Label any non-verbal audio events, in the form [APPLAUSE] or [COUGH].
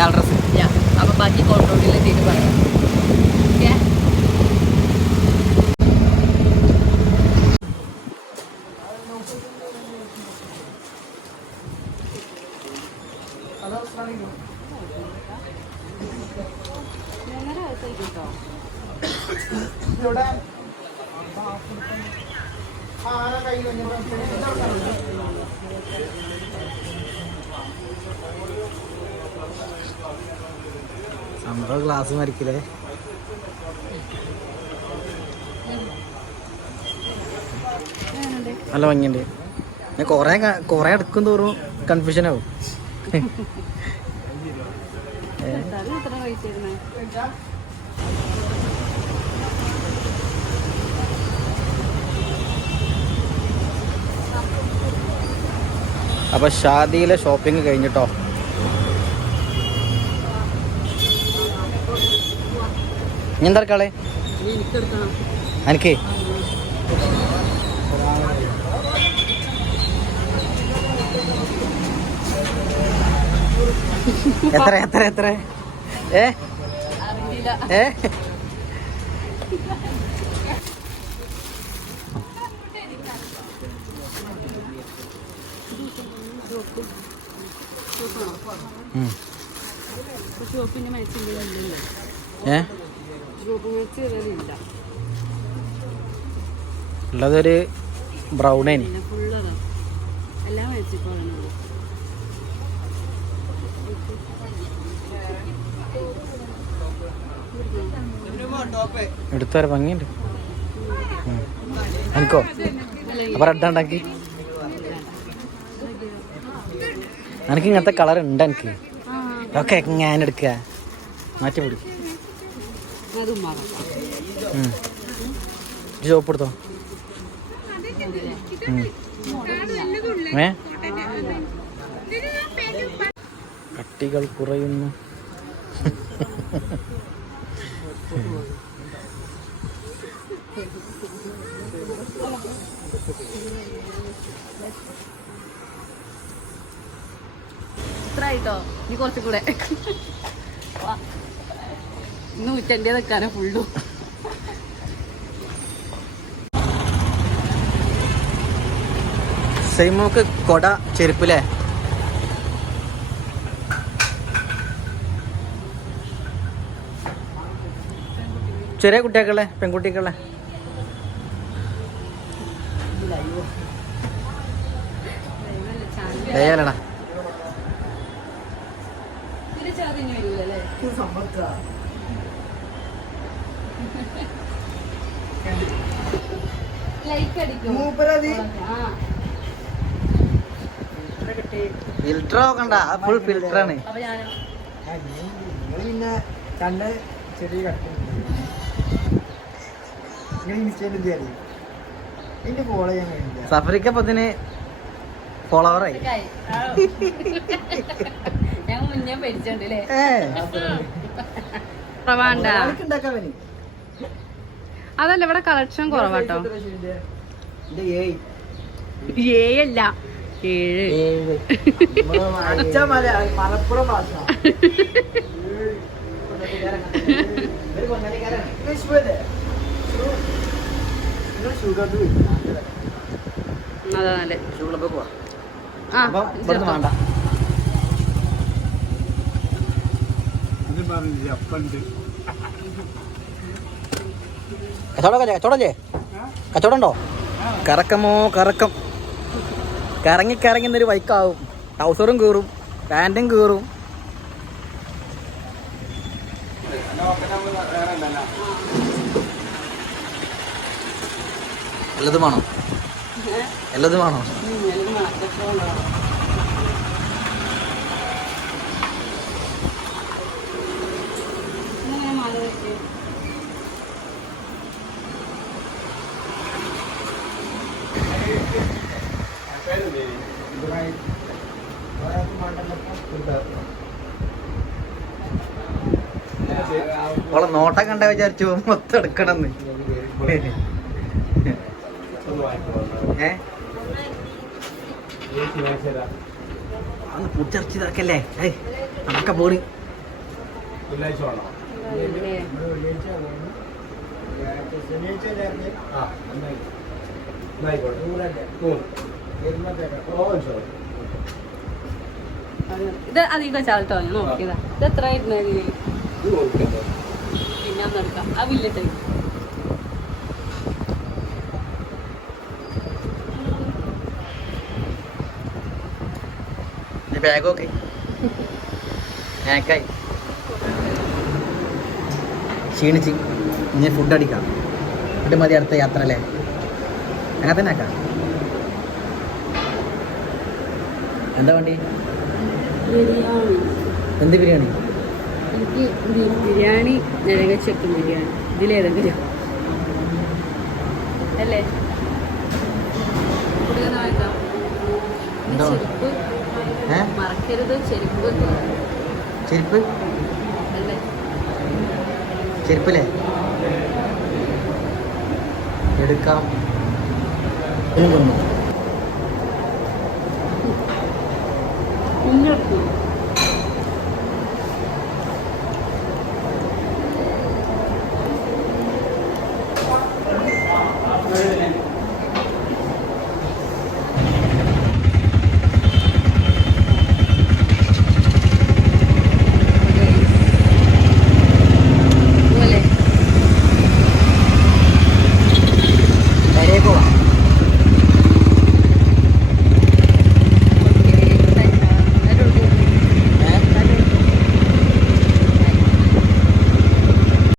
പെരുന്നാൾ അഡ്രസ്സ് യാ അപ്പൊ ബാക്കി കോൺട്രോട്ടിൽ എത്തിയിട്ട് പറയാം. ഓക്കെ [COUGHS] സംഭവം ഗ്ലാസ് മരിക്കില്ലേ? നല്ല ഭംഗിയുണ്ട്. ഞാൻ കൊറേ കുറേ എടുക്കും തോറും കൺഫ്യൂഷൻ ആവും. അപ്പൊ ഷാദിയിലെ ഷോപ്പിംഗ് കഴിഞ്ഞിട്ടോ? ഇനി എന്താ കളെ എനിക്കെടുക്കണം എനിക്ക് എത്ര എത്ര എത്ര? ഏ? ഏ? ഏ? ഉള്ളതൊരു ബ്രൗണേനി. പിന്നെ ഫുള്ളതാ. എല്ലാം മേടിച്ചിപ്പോഴുള്ളത് എടുത്തു വരാൻ ഭംഗിയുണ്ട്. എനിക്കോ അപ്പൊ റെഡ് ഉണ്ടാക്കി. എനിക്ക് ഇങ്ങനത്തെ കളർ ഉണ്ട് എനിക്ക് ഒക്കെ ഞാൻ എടുക്കുക? മാറ്റി പിടി എടുത്തോ. ഏ? കട്ടികൾ കുറയുന്നു. ഇത്ര ആയിട്ടോ കുറച്ചുകൂടെ കുറച്ചും നൂറ്റന്റെ വെക്കാനാ ഫുള്ളും സൈമോക്ക് കൊട ചെരുപ്പില്ലേ ചെറിയ കുട്ടികളെ പെൺകുട്ടികളെ ദയലടാ ഫിൽറ്റർ നോക്കണ്ട ഫുൾ ഞാനോ പിന്നെ കണ്ണ് ചെറിയ സഫറിക്കപ്പത്തിന് ഫോളോവറായി ഞാൻ മുന്നേ പരിച്ചുണ്ട് അല്ലേ കുറവാണ്ട ഉണ്ടാക്കാൻ വേണ്ടി അതല്ല ഇവിടെ കളക്ഷൻ കുറവാട്ടോ. ഇത്? ഏയ്. ഏഴല്ല ഏഴ്. മലപ്പുറം ഭാഷ. ഷുഗർ അതാ നല്ല ആ വേണ്ട. പറഞ്ഞില്ല അപ്പണ്ട് കച്ചവടം കച്ചവടല്ലേ കച്ചവടം ഉണ്ടോ? കറക്കമോ കറക്കം. കറങ്ങി കറങ്ങുന്നൊരു ബൈക്കാവും ട്രൗസറും കീറും. പാന്റും കീറും. എല്ലതും വേണോ? അവളെ നോട്ടം കണ്ട വിചാരിച്ചു മൊത്തം എടുക്കണമെന്ന്. ഏ? അന്ന് പൂച്ചർച്ച ഇതാക്കല്ലേ? ഏയ് പോണ് ഇത് അധികം ഞാൻ നോക്കിയതാ. ഇത് എത്ര ആയിരുന്നു ഇതിന് ഇത് നോക്കിക്കോ പിന്നെ ഒന്ന് എടുക്കാം ആ വില്ലത്തെ ബാഗൊക്കെ. ഏക്കായി ക്ഷീണിച്ച്. ഇനി ഫുഡ് അടിക്കാം. ഫുഡ് മതി അടുത്ത യാത്ര അല്ലേ? അങ്ങനെ തന്നെ ആക്കാം. എന്താ വണ്ടി? എന്ത് ബിരിയാണി? എനിക്ക് ബിരിയാണി നിരക ചിക്കൻ ബിരിയാണി. ഇതിലേതെങ്കിലും അല്ലേ? മറക്കരുത് ചെരുപ്പ്. ചെരുപ്പ്? ചെരുപ്പില്ലേ? എടുക്കാം.